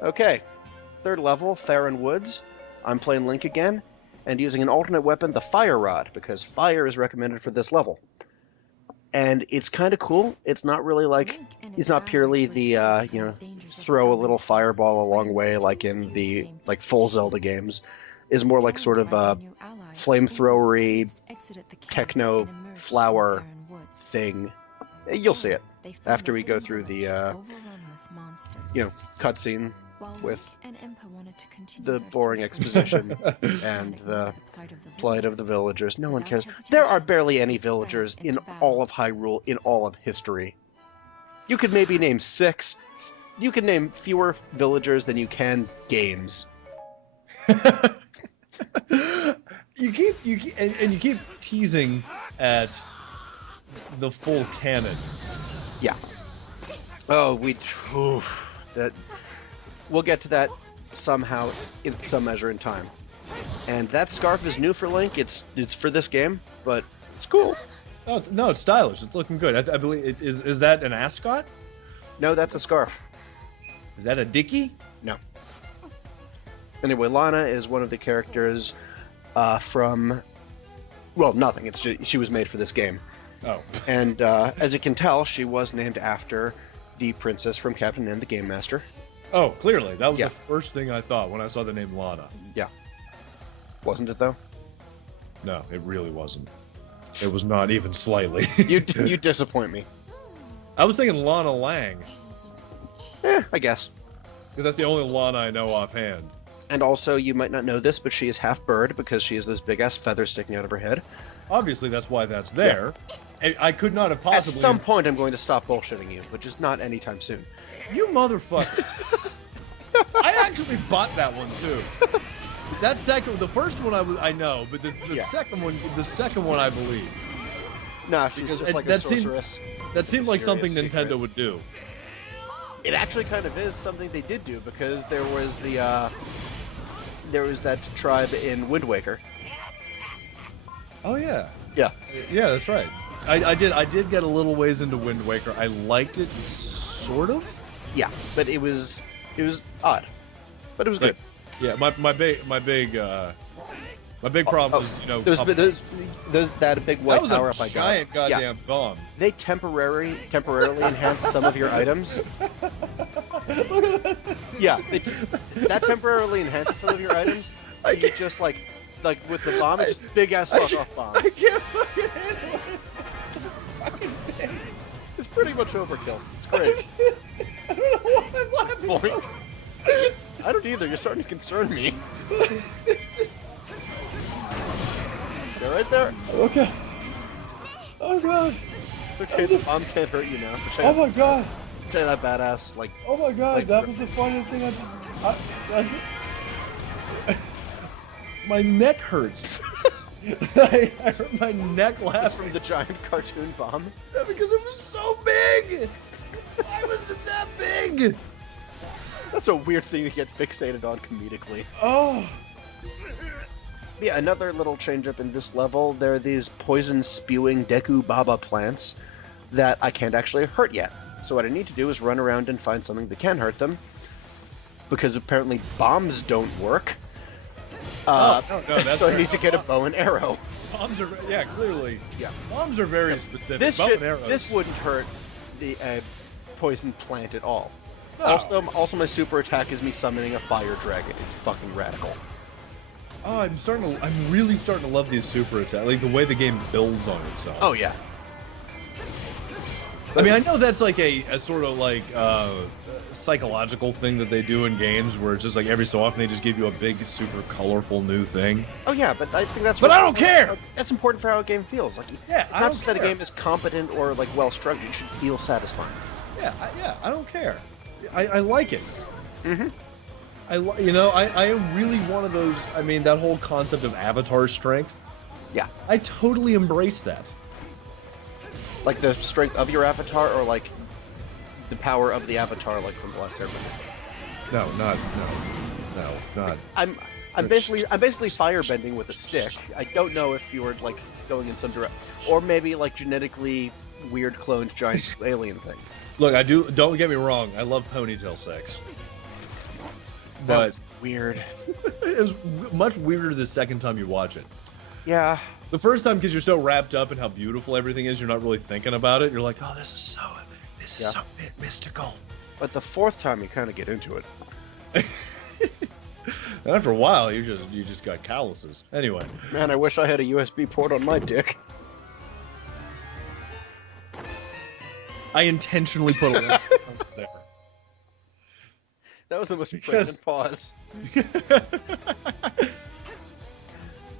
Okay, third level, Farron Woods. I'm playing Link again, and using an alternate weapon, the Fire Rod, because fire is recommended for this level. And it's kind of cool. It's not really like, it's not purely the, throw a little fireball a long way like in the full Zelda games. Is more like sort of a flamethrowery techno flower thing. You'll see it after we go through the, cutscene with the boring exposition and the plight of the villagers. No one cares. There are barely any villagers in all of Hyrule, in all of history. You could maybe name 6. You can name fewer villagers than you can games. You keep teasing at the full canon. Yeah. Oh, we'll get to that somehow in some measure in time. And that scarf is new for Link. It's for this game, but it's cool. Oh no, it's stylish. It's looking good. I believe is that an ascot? No, that's a scarf. Is that a dickie? No. Anyway, Lana is one of the characters from... Well, nothing. It's just, she was made for this game. Oh. And as you can tell, she was named after the princess from Captain N, the Game Master. Oh, clearly. That was the first thing I thought when I saw the name Lana. Yeah. Wasn't it, though? No, it really wasn't. It was not even slightly. You disappoint me. I was thinking Lana Lang. I guess. Because that's the only Lana I know offhand. And also, you might not know this, but she is half bird because she has those big-ass feathers sticking out of her head. Obviously, that's why that's there. Yeah. I could not have possibly... At some point, I'm going to stop bullshitting you, but just not anytime soon. You motherfucker. I actually bought that one, too. That second... The first one I know, but the second one I believe. Nah, she's just like a sorceress. That seemed like something Nintendo would do. It actually kind of is something they did do, because there was that tribe in Wind Waker. Oh yeah. Yeah. Yeah, that's right. I did get a little ways into Wind Waker. I liked it, sort of. Yeah, but it was odd, but it was good. Yeah, my big problem is that big white power up I got. Giant goddamn bomb. They temporarily enhance some of your items. Yeah, that temporarily enhances some of your items. So you just like with the bomb, it's just big ass fuck off bomb. I can't fucking handle it. It's pretty much overkill. It's great. I don't know why I'm laughing. I don't either. You're starting to concern me. It's just... They're right there. Okay. Oh god. It's okay. The bomb can't hurt you now. Oh my god. Try that badass Oh my god. That was the funniest thing my neck hurts. I hurt my neck laughing from the giant cartoon bomb. Yeah, because it was so big. Why was it that big? That's a weird thing to get fixated on comedically. Oh. Yeah, another little change up in this level. There are these poison-spewing Deku Baba plants that I can't actually hurt yet. So what I need to do is run around and find something that can hurt them. Because apparently bombs don't work. No, that's so I need to get a bow and arrow. Bombs are, yeah, clearly. Yeah. Bombs are very specific. This wouldn't hurt the poison plant at all. No. Also, my super attack is me summoning a fire dragon. It's fucking radical. Oh, I'm really starting to love these super attacks. Like the way the game builds on itself. Oh yeah. I mean, I know that's like a sort of like psychological thing that they do in games, where it's just like every so often they just give you a big, super colorful new thing. Oh yeah, but I think that's. But I don't care. That's important for how a game feels. Like, yeah, it's not just that a game is competent or like well structured. It should feel satisfying. Yeah, I don't care. I like it. Mm-hmm. I am really one of those. I mean, that whole concept of avatar strength. Yeah. I totally embrace that. Like the strength of your avatar, or like the power of the avatar, like from the last Airbender? No, not. I'm basically firebending with a stick. I don't know if you were like going in some direct, or maybe like genetically weird cloned giant alien thing. Look, don't get me wrong. I love ponytail sex. But That's weird. it was much weirder the second time you watch it. Yeah. The first time, because you're so wrapped up in how beautiful everything is, you're not really thinking about it. You're like, oh, this is so mystical. But the fourth time, you kind of get into it. And after a while, you just got calluses. Anyway. Man, I wish I had a USB port on my dick. I intentionally put a link there. That was the most pregnant pause.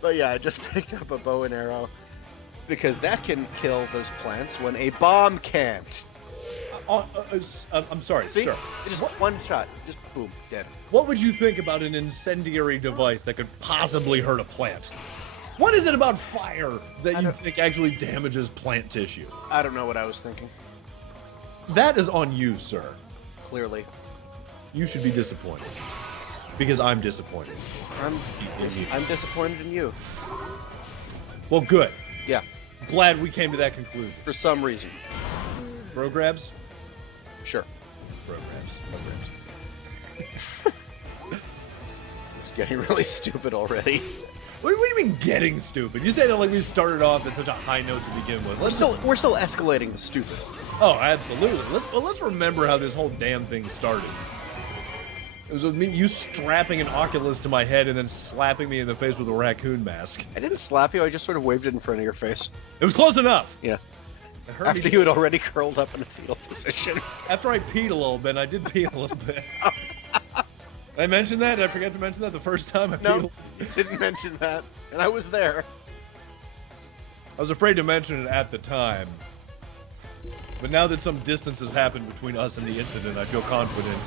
But yeah, I just picked up a bow and arrow because that can kill those plants when a bomb can't. I'm sorry, See? sir. Just one shot, just boom, dead. What would you think about an incendiary device that could possibly hurt a plant? What is it about fire that you think actually damages plant tissue? I don't know what I was thinking. That is on you, sir. Clearly. You should be disappointed. Because I'm disappointed. I'm disappointed in you. Well, good. Yeah. Glad we came to that conclusion. For some reason. Bro grabs? Sure. Bro grabs. It's getting really stupid already. What do you mean getting stupid? You say that like we started off at such a high note to begin with. We're still escalating the stupid. Oh, absolutely. Let's remember how this whole damn thing started. It was with me, you strapping an Oculus to my head and then slapping me in the face with a raccoon mask. I didn't slap you, I just sort of waved it in front of your face. It was close enough. Yeah. After you had already curled up in a fetal position. After I peed a little bit, I did pee a little bit. Did I mention that? Did I forget to mention that the first time I peed? No, you didn't mention that, and I was there. I was afraid to mention it at the time. But now that some distance has happened between us and the incident, I feel confident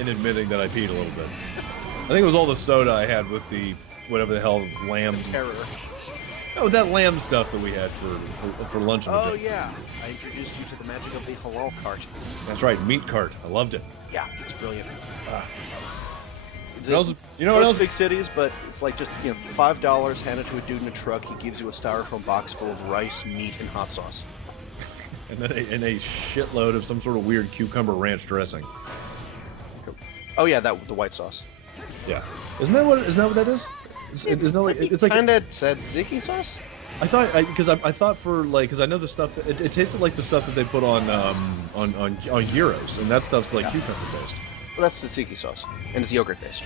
in admitting that I peed a little bit. I think it was all the soda I had with the, whatever the hell, lamb... Terror. Oh, that lamb stuff that we had for lunch. Oh, yeah. I introduced you to the magic of the halal cart. That's right, meat cart. I loved it. Yeah, it's brilliant. You know what else? Big cities, but it's like just, $5, hand it to a dude in a truck, he gives you a styrofoam box full of rice, meat, and hot sauce. And then a shitload of some sort of weird cucumber ranch dressing. Oh yeah, the white sauce. Yeah, isn't that what that is? It's like kind of tzatziki sauce. I thought because I thought because I know the stuff it tasted like the stuff that they put on gyros, and that stuff's like cucumber based. Well, that's tzatziki sauce, and it's yogurt based.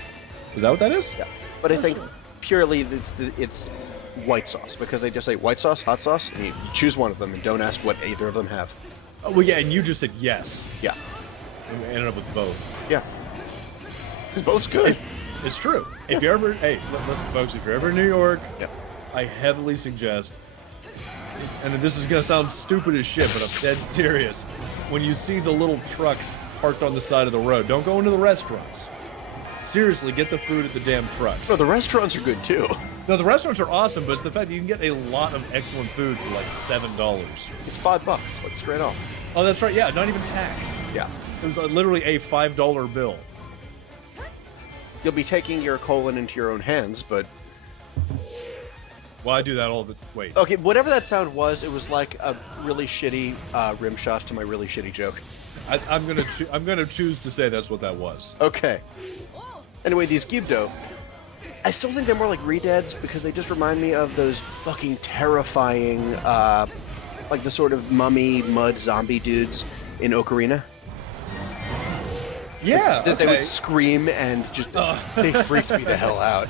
Is that what that is? Yeah, but I think purely it's white sauce because they just say white sauce, hot sauce, and you choose one of them and don't ask what either of them have. Oh, well, yeah, and you just said yes. Yeah. And we ended up with both. Yeah. Because both's good. It's true. If you're ever, hey, listen, folks, if you're ever in New York, yep. I heavily suggest, and this is gonna sound stupid as shit, but I'm dead serious. When you see the little trucks parked on the side of the road, don't go into the restaurants. Seriously, get the food at the damn trucks. No, the restaurants are good too. No, the restaurants are awesome, but it's the fact that you can get a lot of excellent food for like $7. It's $5, like straight off. Oh, that's right. Yeah, not even tax. Yeah. It was literally a $5 bill. You'll be taking your colon into your own hands, but... Well, I do that all the... Wait. Okay, whatever that sound was, it was like a really shitty rim shot to my really shitty joke. I'm gonna choose to say that's what that was. Okay. Anyway, these Gibdo, I still think they're more like Redeads because they just remind me of those fucking terrifying, like the sort of mummy mud zombie dudes in Ocarina. Yeah, They would scream and just they freaked me the hell out.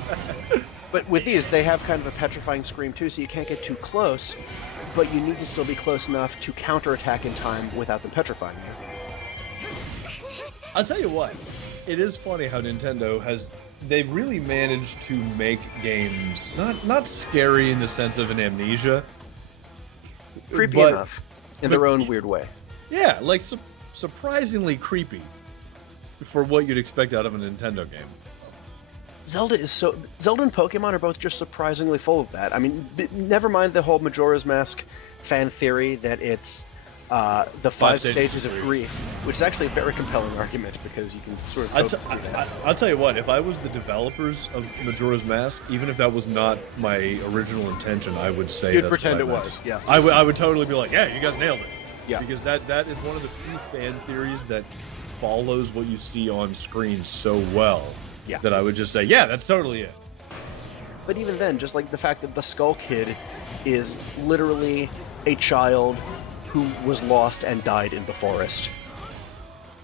But with these, they have kind of a petrifying scream too, so you can't get too close, but you need to still be close enough to counterattack in time without them petrifying you. I'll tell you what, it is funny how Nintendo they've really managed to make games not scary in the sense of an Amnesia. Creepy enough, in their own weird way. Yeah, like surprisingly creepy for what you'd expect out of a Nintendo game. Zelda and Pokemon are both just surprisingly full of that. I mean, never mind the whole Majora's Mask fan theory that it's the five stages of grief, which is actually a very compelling argument because you can sort of hope to see that. I'll tell you what, if I was the developers of Majora's Mask, even if that was not my original intention, I would say you'd pretend it was. Yeah, I would totally be like, yeah, you guys nailed it. Yeah, because that is one of the few fan theories that follows what you see on screen so well Yeah. that I would just say, yeah, that's totally it. But even then, just like the fact that the Skull Kid is literally a child who was lost and died in the forest.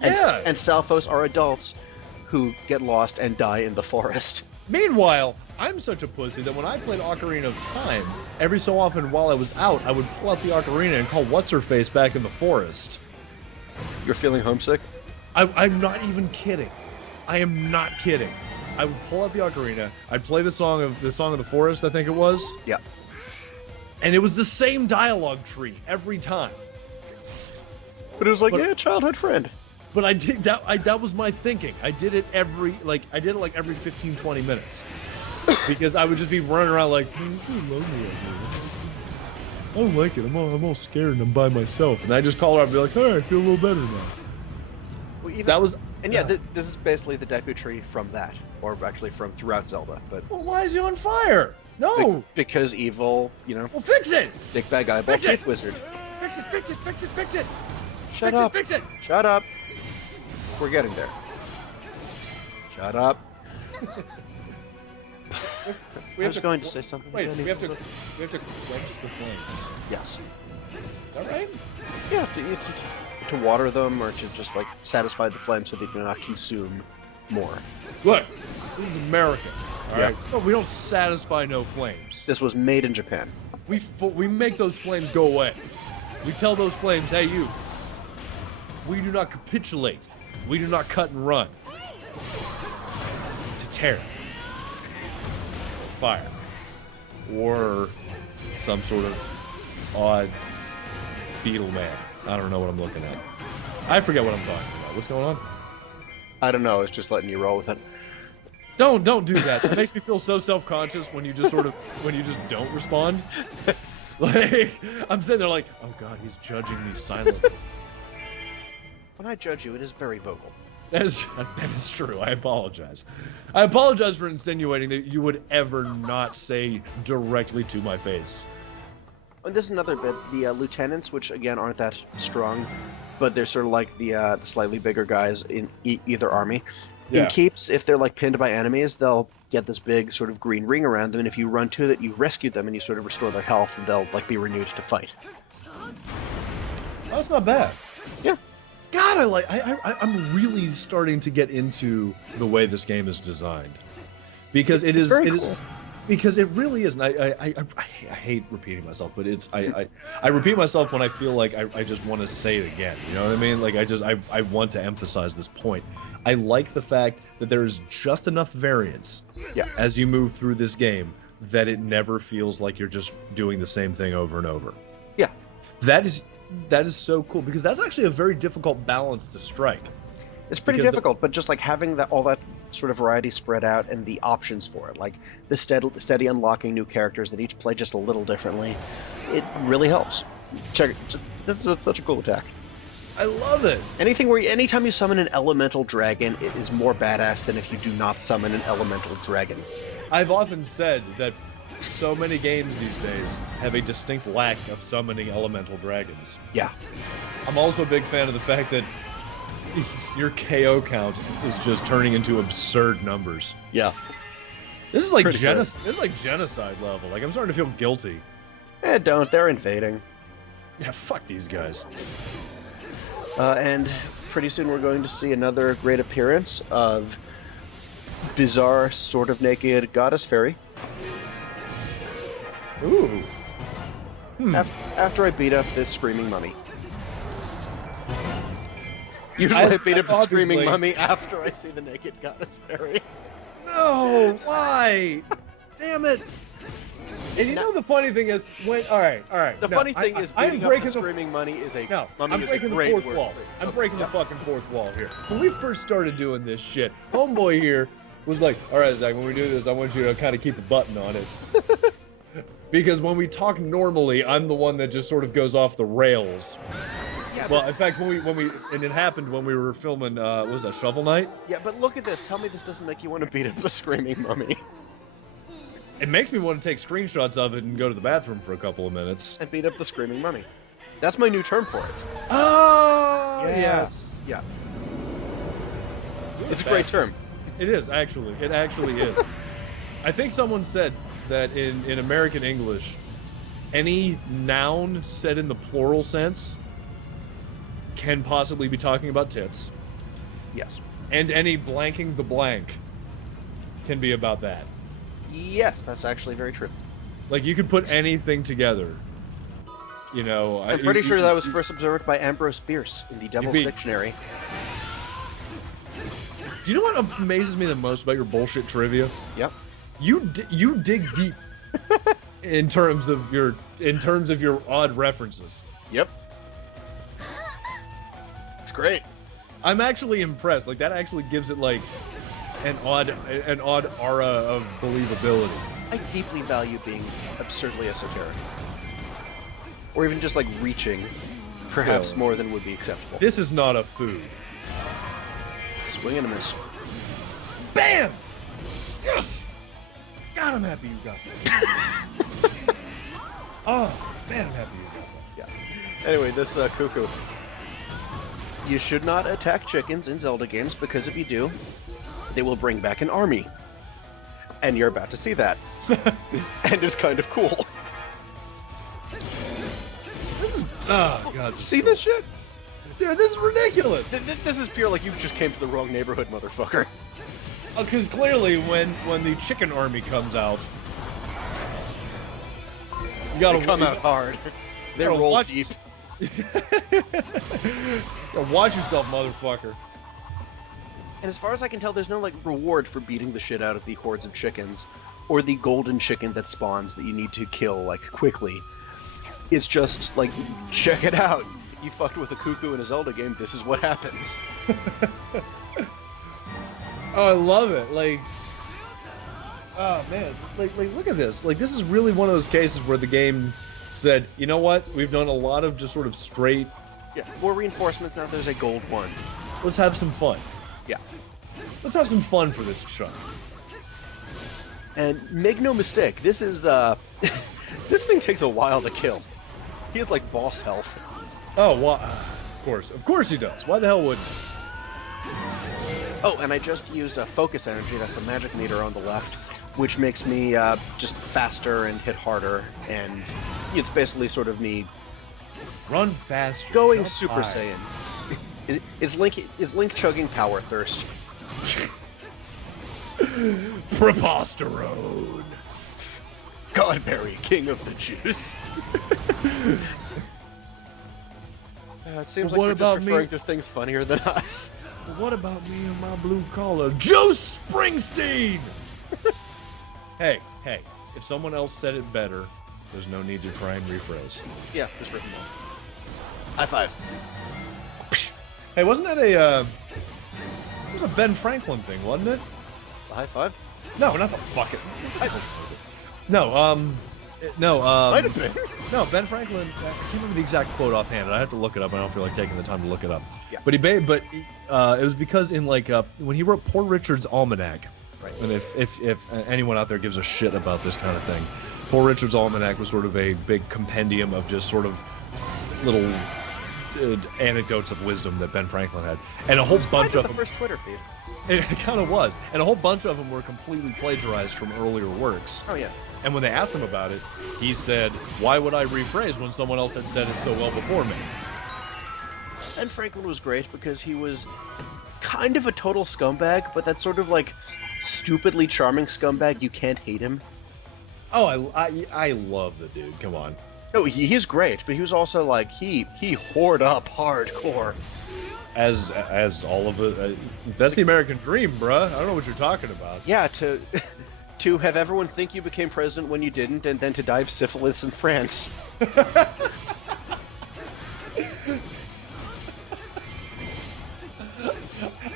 Yeah. And Stalfos are adults who get lost and die in the forest. Meanwhile, I'm such a pussy that when I played Ocarina of Time, every so often while I was out, I would pull out the ocarina and call What's-Her-Face back in the forest. You're feeling homesick? I'm not even kidding. I am not kidding. I would pull out the ocarina, I'd play the song of the forest, I think it was. Yeah. And it was the same dialogue tree every time. But it was like, yeah, childhood friend. But I did that. That was my thinking. I did it every 15, 20 minutes, because I would just be running around like, it's so lonely out here. I don't like it. I'm all scared and I'm by myself. And I just call her up and be like, all right, I feel a little better now. Well, That was. And yeah, this is basically the Deku Tree from that, or actually from throughout Zelda. But Well, why is he on fire? No. because evil, Well, fix it. big bad eyeball Fix it! teeth wizard. Fix it. Fix it. Fix it. Fix it. Shut fix up! it. Fix it. Shut up! We're getting there. Shut up! I was going to say something. Wait, we have to quench the flames. Yes. Is that right? Yeah, to water them or to just like satisfy the flame so they do not consume more. Look, this is America. All Yeah. right. No, we don't satisfy no flames. This was made in Japan. We make those flames go away. We tell those flames, hey you, we do not capitulate. We do not cut and run. To terror. Fire. Or some sort of odd beetle man. I don't know what I'm looking at. I forget what I'm talking about. What's going on? I don't know. It's just letting you roll with it. Don't do that. That makes me feel so self-conscious when you just don't respond. Like, I'm sitting there like, oh god, he's judging me silently. When I judge you, it is very vocal. That is true. I apologize. I apologize for insinuating that you would ever not say directly to my face. And this is another bit. The lieutenants, which again aren't that strong, but they're sort of like the slightly bigger guys in either army. Yeah. In keeps, if they're like pinned by enemies, they'll get this big sort of green ring around them, and if you run to it, you rescue them and you sort of restore their health, and they'll like be renewed to fight. That's not bad. Yeah. God, I'm really starting to get into the way this game is designed, because It's very cool. Because it really is, and I hate repeating myself, but I repeat myself when I feel like I just want to say it again. You know what I mean? Like I want to emphasize this point. I like the fact that there is just enough variance as you move through this game that it never feels like you're just doing the same thing over and over. Yeah. That is so cool, because that's actually a very difficult balance to strike. It's pretty difficult, but just like having all that sort of variety spread out and the options for it, like the steady unlocking new characters that each play just a little differently, it really helps. Check it. This is such a cool attack. I love it. Anytime you summon an elemental dragon, it is more badass than if you do not summon an elemental dragon. I've often said that so many games these days have a distinct lack of summoning elemental dragons. Yeah. I'm also a big fan of the fact that your KO count is just turning into absurd numbers. Yeah. This is like Pretty good. this is like genocide level. Like, I'm starting to feel guilty. Don't. They're invading. Yeah, fuck these guys. And pretty soon we're going to see another great appearance of bizarre, sort of naked goddess fairy. Ooh. After I beat up this screaming mummy. Usually I beat up the screaming mummy after I see the naked goddess fairy. No, why? Damn it. And you know the funny thing is, all right. The funny thing is, beating up the screaming mummy is a I'm breaking the fourth wall. I'm breaking the fucking fourth wall here. When we first started doing this shit, homeboy here was like, all right, Zach, when we do this, I want you to kind of keep a button on it. Because when we talk normally, I'm the one that just sort of goes off the rails. Yeah, well, in fact, and it happened when we were filming, what was that, Shovel Knight? Yeah, but look at this. Tell me this doesn't make you want to beat up the screaming mummy. It makes me want to take screenshots of it and go to the bathroom for a couple of minutes. And beat up the screaming mummy. That's my new term for it. Oh, yes. Yeah. It's a great term. It is, actually. It actually is. I think someone said that in American English, any noun said in the plural sense can possibly be talking about tits. Yes. And any blanking the blank can be about that. Yes, that's actually very true. Like, you could put anything together. You know... I'm pretty sure that was first observed by Ambrose Bierce in the Devil's Dictionary. Do you know what amazes me the most about your bullshit trivia? Yep. You dig deep in terms of your odd references. Yep. It's great. I'm actually impressed. Like, that actually gives it like an odd aura of believability. I deeply value being absurdly esoteric. Or even just like reaching, perhaps more than would be acceptable. This is not a food. Swing and a miss. Bam! Yes! God, I'm happy you got that. Oh, man, I'm happy you got that. Yeah. Anyway, this cuckoo. You should not attack chickens in Zelda games because if you do, they will bring back an army. And you're about to see that. And it's kind of cool. This is... Oh, God. See this shit? Yeah, this is ridiculous. This is pure like you just came to the wrong neighborhood, motherfucker. Because clearly, when the chicken army comes out, you gotta come out hard. They roll deep. Watch yourself, motherfucker. And as far as I can tell, there's no like reward for beating the shit out of the hordes of chickens, or the golden chicken that spawns that you need to kill like quickly. It's just like, check it out. You fucked with a cuckoo in a Zelda game, this is what happens. Oh, I love it. Like, oh man, like look at this. Like, this is really one of those cases where the game said, you know what? We've done a lot of just sort of straight. Yeah, 4 reinforcements, now there's a gold one. Let's have some fun. Yeah. Let's have some fun for this chunk. And make no mistake, this is, this thing takes a while to kill. He has like boss health. Oh, well, of course he does. Why the hell wouldn't he? Oh, and I just used a focus energy, that's the magic meter on the left, which makes me just faster and hit harder, and it's basically sort of me... Run faster. Going Super Saiyan. Is Link chugging power thirst? Preposterone. Godberry, king of the juice. It seems like we're just referring to things funnier than us. What about me and my blue collar? Joe Springsteen! Hey, if someone else said it better, there's no need to try and rephrase. Yeah, just written down. High five. Hey, wasn't that it was a Ben Franklin thing, wasn't it? The high five? No, not the bucket. No, Might have been. No, Ben Franklin. I can't remember the exact quote offhand. I have to look it up. I don't feel like taking the time to look it up. Yeah. But it was because in like when he wrote Poor Richard's Almanac. Right. And if anyone out there gives a shit about this kind of thing, Poor Richard's Almanac was sort of a big compendium of just sort of little anecdotes of wisdom that Ben Franklin had, and a whole bunch of the first Twitter feed. It kind of was, and a whole bunch of them were completely plagiarized from earlier works. Oh yeah. And when they asked him about it, he said, "Why would I rephrase when someone else had said it so well before me?" And Franklin was great because he was kind of a total scumbag, but that sort of like stupidly charming scumbag. You can't hate him. Oh, I love the dude. Come on. No, he's great, but he was also like he whored up hardcore. As all of it, that's the American dream, bruh. I don't know what you're talking about. Yeah, to have everyone think you became president when you didn't, and then to die of syphilis in France.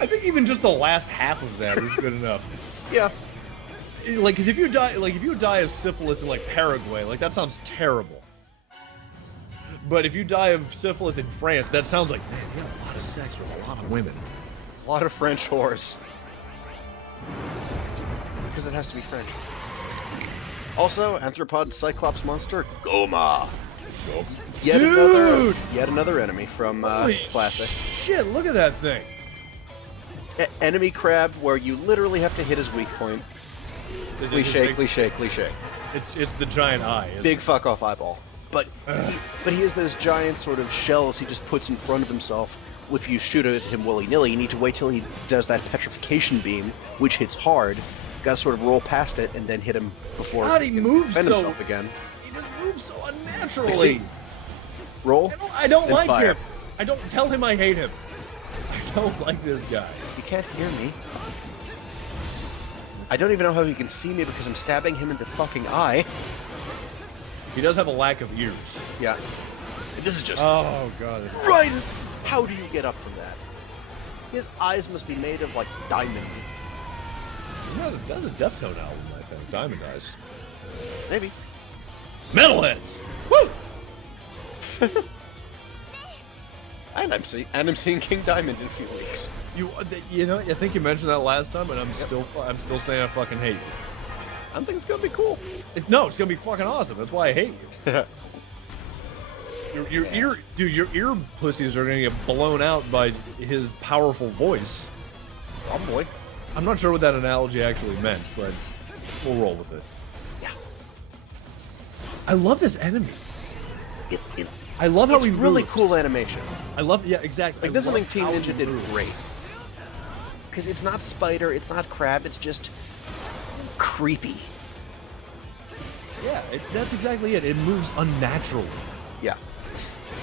I think even just the last half of that is good enough. Yeah. Like, because if you die of syphilis in like Paraguay, like that sounds terrible. But if you die of syphilis in France, that sounds like, man, you had a lot of sex with a lot of women. A lot of French whores. Because it has to be French. Also, Anthropod Cyclops Monster, Goma. Yet another enemy from Classic. Shit, look at that thing. enemy crab where you literally have to hit his weak point. Cliche. It's the giant eye. Big fuck off eyeball. But he has those giant sort of shells he just puts in front of himself. If you shoot at him willy-nilly, you need to wait till he does that petrification beam, which hits hard. Got to sort of roll past it and then hit him before he moves defend himself again. He just moves so unnaturally. Roll. I don't like fire. him. I don't tell him I hate him. I don't like this guy. You can't hear me. I don't even know how he can see me because I'm stabbing him in the fucking eye. He does have a lack of ears. Yeah. This is just... Oh, God. Right! How do you get up from that? His eyes must be made of, like, diamond. That's a Deftone album, I think. Diamond Eyes. Maybe. Metalheads! Woo! And I'm seeing King Diamond in a few weeks. You know, I think you mentioned that last time, and I'm still saying I fucking hate you. I think it's gonna be cool. It's gonna be fucking awesome. That's why I hate you. Your ear pussies are gonna get blown out by his powerful voice. Probably. I'm not sure what that analogy actually meant, but we'll roll with it. Yeah. I love this enemy. I love how it's really cool animation. I love, yeah, exactly. Like this is something Team Ninja did great. Because it's not spider, it's not crab, it's just creepy. Yeah, that's exactly it. It moves unnaturally. Yeah.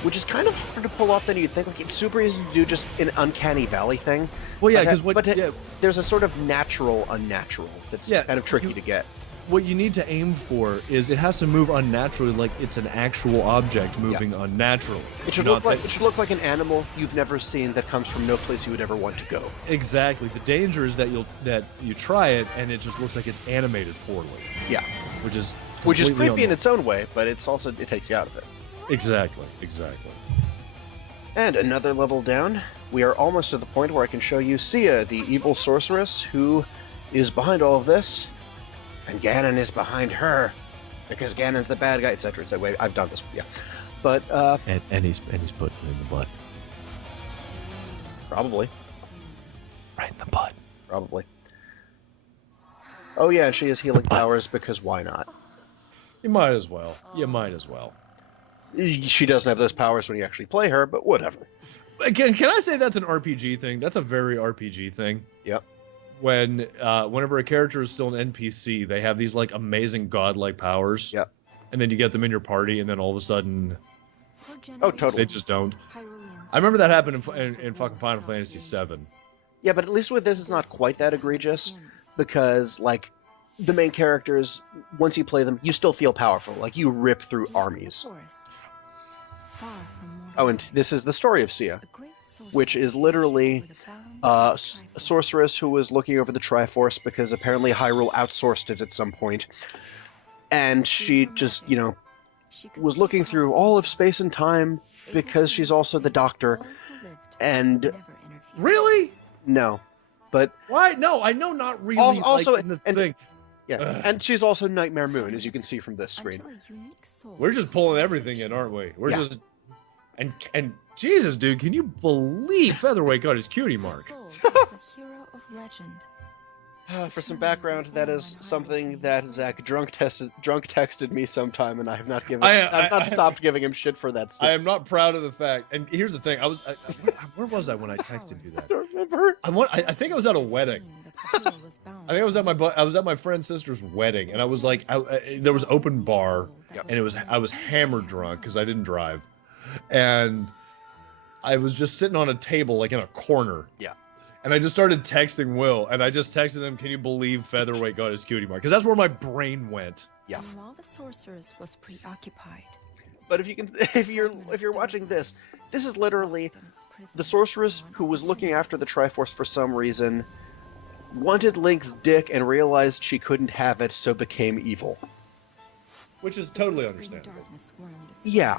Which is kind of hard to pull off than you'd think. Like, it's super easy to do just an uncanny valley thing. Well, yeah, because there's a sort of natural unnatural that's kind of tricky to get. What you need to aim for is it has to move unnaturally, like it's an actual object moving unnaturally. It should look like an animal you've never seen that comes from no place you would ever want to go. Exactly. The danger is that you try it and it just looks like it's animated poorly. Yeah. Which is creepy in its own way, but it takes you out of it. Exactly. And another level down, we are almost to the point where I can show you Sia, the evil sorceress who is behind all of this. And Ganon is behind her, because Ganon's the bad guy, etc. Wait, I've done this, yeah. But, And he's putting it in the butt. Probably. Right in the butt. Probably. Oh yeah, she has healing powers, because why not? You might as well. She doesn't have those powers when you actually play her, but whatever. Again, can I say that's an RPG thing? That's a very RPG thing. Yep. Whenever a character is still an NPC, they have these like amazing godlike powers. Yep. And then you get them in your party, and then all of a sudden, totally, they just don't. I remember that happened in fucking Final Fantasy VII. Yeah, but at least with this, it's not quite that egregious, because like the main characters, once you play them, you still feel powerful. Like you rip through armies. Oh, and this is the story of Sia, which is literally a sorceress who was looking over the Triforce because apparently Hyrule outsourced it at some point. And she just, was looking through all of space and time because she's also the doctor. And... Really? No. But... Why? No, I know not really. Also, like, the thing. Yeah, and she's also Nightmare Moon, as you can see from this screen. We're just pulling everything in, aren't we? We're just... And Jesus, dude, can you believe Featherweight got his cutie mark? For some background, that is something that Zach drunk texted me sometime, and I have not stopped giving him shit for that since. I am not proud of the fact. And here's the thing: where was I when I texted you that? I don't remember. I think I was at a wedding. I think I was at my friend's sister's wedding, and I was like, there was open bar, and I was hammered drunk because I didn't drive, and I was just sitting on a table like in a corner. Yeah. And I just started texting Will, and I just texted him, "Can you believe Featherweight got his cutie mark?" Because that's where my brain went. Yeah. And while the sorceress was preoccupied. But if you're watching this is literally the sorceress who was looking after the Triforce for some reason, wanted Link's dick and realized she couldn't have it, so became evil. Which is totally understandable. Yeah.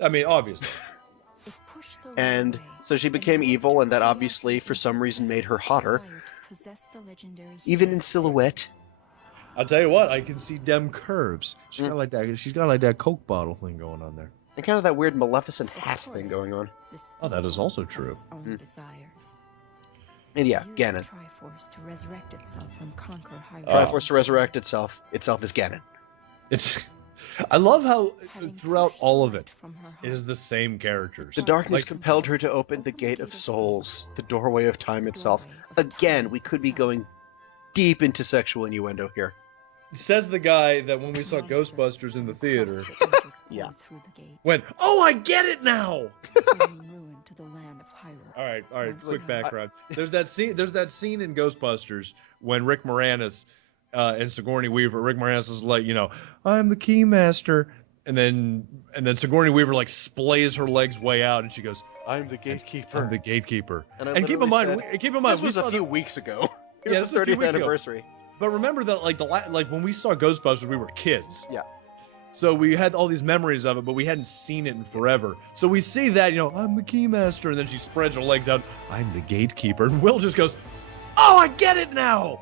I mean, obviously. And so she became evil, and that obviously, for some reason, made her hotter. Even in silhouette. I'll tell you what, I can see dem curves. She's got like that Coke bottle thing going on there. And kind of that weird Maleficent hat thing going on. Oh, that is also true. And yeah, Use Ganon. the Triforce to resurrect itself and conquer Hyrule. Triforce to resurrect itself. Itself is Ganon. It's. I love how Having throughout pushed all of light it, from her it is heart, the same characters. The darkness Like, compelled her to open the gate of souls, the doorway of time itself. Again, we could be going deep into sexual innuendo here. says the guy that when we saw Ghostbusters in the theater, Yeah. went, "Oh, I get it now." All right, quick background. There's that scene in Ghostbusters when Rick Moranis and Sigourney Weaver. Rick Moranis is like, I'm the Keymaster, and then Sigourney Weaver like splays her legs way out, and she goes, I'm the gatekeeper. I'm the gatekeeper. And keep in mind, this was a few weeks ago. Yeah, It was the 30th anniversary. But remember that like when we saw Ghostbusters, we were kids. Yeah. So we had all these memories of it, but we hadn't seen it in forever. So we see that, I'm the Keymaster, and then she spreads her legs out, I'm the gatekeeper, and Will just goes, "Oh, I get it now!"